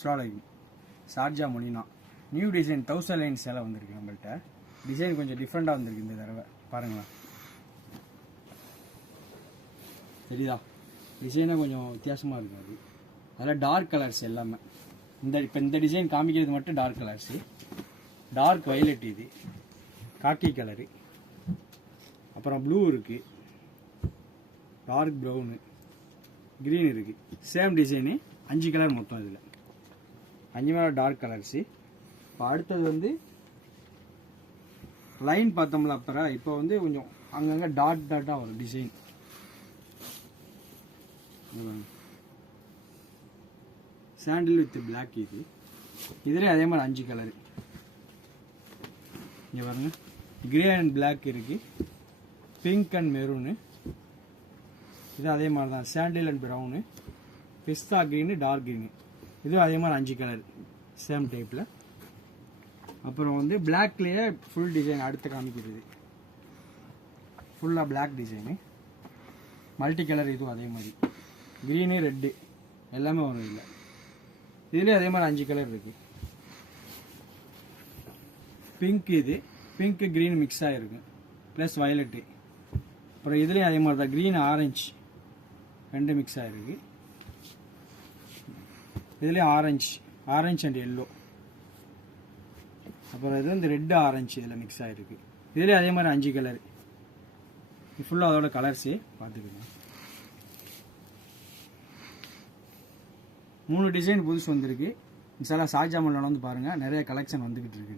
Astrology Sharjah மொழினா new design 1000 line சேலை வந்திருக்கு நம்மள்ட்ட. டிசைன் கொஞ்சம் டிஃப்ரெண்ட்டாக வந்திருக்கு இந்த தடவை, பாருங்களா தெரியுதா? டிசைனே கொஞ்சம் வித்தியாசமாக இருக்குது. அது அதில் டார்க் கலர்ஸ் எல்லாமே. இந்த டிசைன் காமிக்கிறது மட்டும் டார்க் கலர்ஸு. டார்க் வயலட், இது காக்கி கலரு, அப்புறம் ப்ளூ இருக்குது, டார்க் ப்ரௌனு, க்ரீன் இருக்குது. சேம் டிசைனு 5 கலர் மொத்தம். இதில் 5 மேலே டார்க் கலர்ஸு. இப்போ அடுத்தது வந்து லைன் பார்த்தோம்ல அப்புறம், இப்போ வந்து கொஞ்சம் அங்கங்கே டாட்டாக வரும் டிசைன். Sandal with black. இதுலேயே அதே மாதிரி 5 கலரு. இங்கே பாருங்க, கிரே அண்ட் பிளாக் இருக்குது, பிங்க் அண்ட் மெரூனு, இது அதே மாதிரி தான் சாண்டில் அண்ட் ப்ரௌனு, பிஸ்தா க்ரீனு, டார்க் க்ரீனு, இதுவும் அதே மாதிரி 5 கலர் சேம் டைப்பில். அப்புறம் வந்து பிளாக்லேயே ஃபுல் டிசைன் அடுத்து காமிக்கிறது, ஃபுல்லாக பிளாக் டிசைனு, மல்டி கலர். இதுவும் அதே மாதிரி க்ரீனு ரெட்டு எல்லாமே வரும். இல்லை இதுலேயே அதே மாதிரி 5 கலர் இருக்குது. பிங்க், இது பிங்க்கு க்ரீன் மிக்ஸ் ஆகிருக்கு, ப்ளஸ் வயலட்டு. அப்புறம் இதுலேயும் அதே மாதிரி தான் க்ரீன் ஆரஞ்சு ரெண்டு மிக்ஸ் ஆகிருக்கு. இதுலேயும் ஆரஞ்சு அண்ட் எல்லோ. அப்புறம் இது வந்து ரெட்டு ஆரஞ்சு இதில் மிக்ஸ் ஆகிருக்கு. இதுலேயே அதே மாதிரி 5 கலர். ஃபுல்லாக அதோட கலர்ஸே பார்த்துக்கோங்க. 3 டிசைன் புதுசு வந்திருக்கு. இன்ஷால்லா ஷார்ஜா மால்ல வந்து பாருங்கள், நிறைய கலெக்ஷன் வந்துக்கிட்டு இருக்கு.